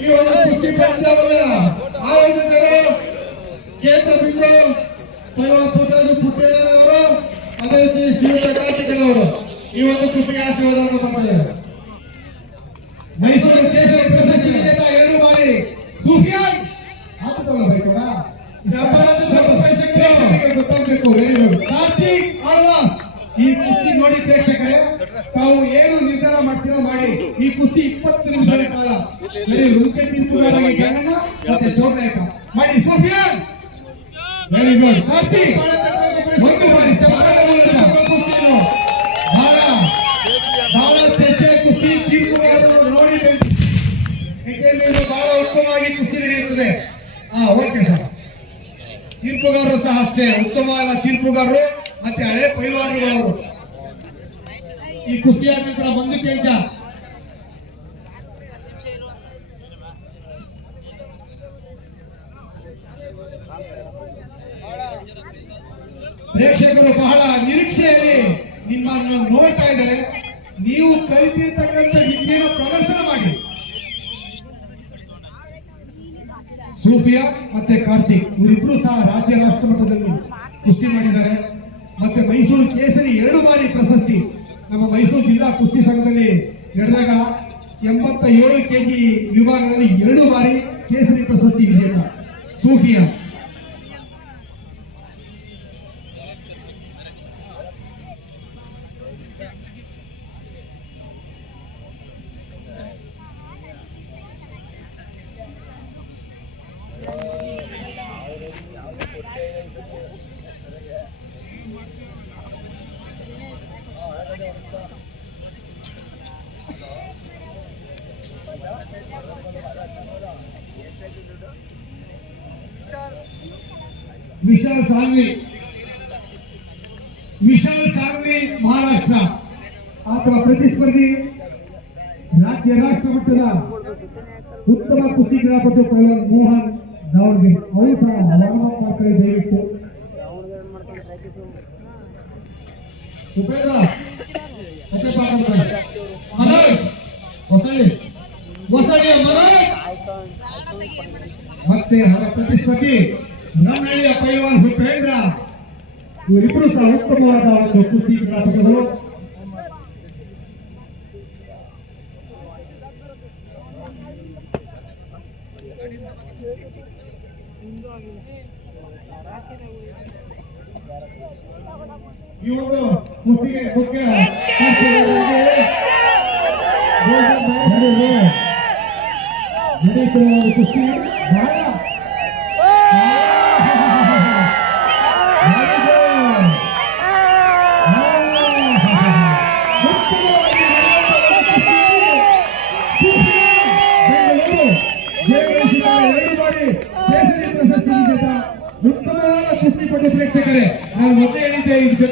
ಈ ಒಂದು ಕುಸ್ತಿ ಪಂದ್ಯಾವಳಿಯ ಆಯೋಜಕರು ಕೇಂದ್ರ ಬಿಂದು ಪುಟ್ಟರಾಜು ಪುಟ್ಟೇನವರು, ಅದೇ ರೀತಿ ಶ್ರೀಯುತ ಕಾರ್ತಿಕನವರು ಈ ಒಂದು ಕುಸ್ತಿಗೆ ಆಶೀರ್ವಾದವನ್ನು ಮಾಡ್ತಾರೆ. ಮೈಸೂರು ಕೇಸರಿ ಪ್ರಶಸ್ತಿ ವಿಜೇತ 2 ಬಾರಿ ಸುಫಿಯಾನ್ ಗೊತ್ತಾಗಬೇಕು. ಕಾರ್ತಿಕ್ ಆಳ್ವಾಸ್. ಈ ಕುಸ್ತಿ ನೋಡಿ ಪ್ರೇಕ್ಷಕರೇ, ತಾವು ಏನು ನಿರ್ಧಾರ ಮಾಡ್ತೀರೋ ಮಾಡಿ. ಈ ಕುಸ್ತಿ 20 ನಿಮಿಷಗಳ ಕಾಲ ಬರೀ ರುಂಕೆ ತೀರ್ಪುಗಾರರಾಗಿ ಗಣನ ಮತ್ತೆ ಚೋಟನಾಯಕ ಮಾಡಿ. Sufiyan very good. ಕಾರ್ತಿಕ್ 1 ಬಾರಿ ಕುಸ್ತಿಯನ್ನು ಬಹಳ ಚರ್ಚೆ ಕುಸ್ತಿ ತೀರ್ಪುಗಾರರನ್ನು ನೋಡಿ, ಯಾಕೆಂದ್ರೆ ಬಹಳ ಉತ್ತಮವಾಗಿ ಕುಸ್ತಿ ನಡೆಯುತ್ತದೆ. Okay sir. ತೀರ್ಪುಗಾರರು ಸಹ ಅಷ್ಟೇ ಉತ್ತಮವಾದ ತೀರ್ಪುಗಾರರು ಮತ್ತೆ ಹಳೆ ಪೈಲ್ವಾನರುಗಳು. ಈ ಕುಸ್ತಿಯ ನಂತರ ಒಂದು ಕೇಂದ್ರ ಪ್ರೇಕ್ಷಕರು ಬಹಳ ನಿರೀಕ್ಷೆಯಲ್ಲಿ ನಿಮ್ಮನ್ನು ನೋಡ್ತಾ ಇದ್ದಾರೆ. ನೀವು ಕಲಿತಿರ್ತಕ್ಕಂಥ ಹಿಂದಿನ ಪ್ರದರ್ಶನ ಮಾಡಿ. ಸೂಫಿಯಾ ಮತ್ತೆ ಕಾರ್ತಿಕ್ ಇವರಿಬ್ರು ಸಹ ರಾಜ್ಯ ರಾಷ್ಟ್ರ ಮಟ್ಟದಲ್ಲಿ ಕುಸ್ತಿ ಮಾಡಿದ್ದಾರೆ. ಮತ್ತೆ ಮೈಸೂರು ಕೇಸರಿ 2 ಬಾರಿ ಪ್ರಶಸ್ತಿ ನಮ್ಮ ಮೈಸೂರು ಜಿಲ್ಲಾ ಕುಸ್ತಿ ಸಂಘದಲ್ಲಿ ನಡೆದಾಗ 87 ಕೆಜಿ ವಿಭಾಗದಲ್ಲಿ 2 ಬಾರಿ ಕೇಸರಿ ಪ್ರಶಸ್ತಿ ವಿಜೇತ ಸೂಫಿಯಾ. ವಿಶಾಲ್ ಸಾಂಗ್ಲಿ ಮಹಾರಾಷ್ಟ್ರ. ಅಥವಾ ಪ್ರತಿಸ್ಪರ್ಧಿ ರಾಜ್ಯ ರಾಷ್ಟ್ರ ಮಟ್ಟದ ಉತ್ತಮ ಕುಸ್ತಿ ಕ್ರೀಡಾಪಟು ಪೈಲ್ವಾನ್ ಮೋಹನ್ ದಾವಣಗೆರೆ. ಅವರು ಸಹ ವಾರ್ಮಪ್ ಮಾಡ್ತಾರೆ. ದಯವಿಟ್ಟು ಉಪೇಂದ್ರ ಹೊಸಳಿಯ ಮತ್ತೆ ಪ್ರತಿಸ್ಪರ್ಧಿ ನಮ್ಮಳ್ಳಿಯ ಪೈಲ್ವಾನ್ ಉಪೇಂದ್ರ. ಇವರಿಬ್ಬರು ಸಹ ಉತ್ತಮವಾದ ಒಂದು ಕುಸ್ತಿ ಕ್ರೀಡಾಪಟುಗಳು. ಈ ಒಂದು ಕುಸ್ತಿಗೆ ಮುಖ್ಯ ಕುಸ್ತಿ ಬಹಳ ಉತ್ತಮವಾದ ಕುಸ್ತಿಪಟು ಪ್ರೇಕ್ಷಕರೇ. ನಾನು ಮೊದಲೇ ಹೇಳಿದ್ದೆ, ಇದ್ರ ಜೊತೆ